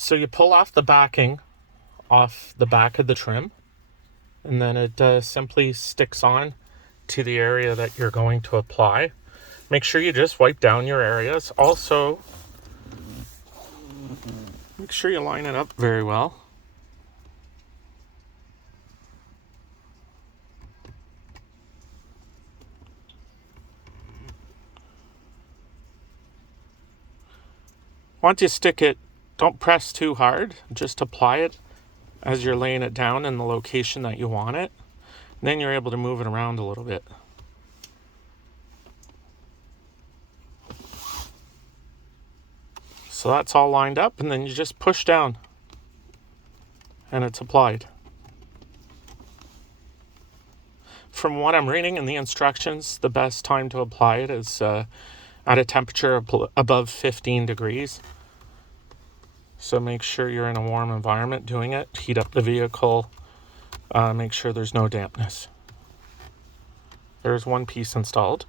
So you pull off the backing off the back of the trim, and then it simply sticks on to the area that you're going to apply. Make sure you just wipe down your areas. Also, make sure you line it up very well. Once you stick it, don't press too hard. Just apply it as you're laying it down in the location that you want it. And then you're able to move it around a little bit. So that's all lined up, and then you just push down and it's applied. From what I'm reading in the instructions, the best time to apply it is at a temperature above 15 degrees. So make sure you're in a warm environment doing it. Heat up the vehicle. Make sure there's no dampness. There's one piece installed.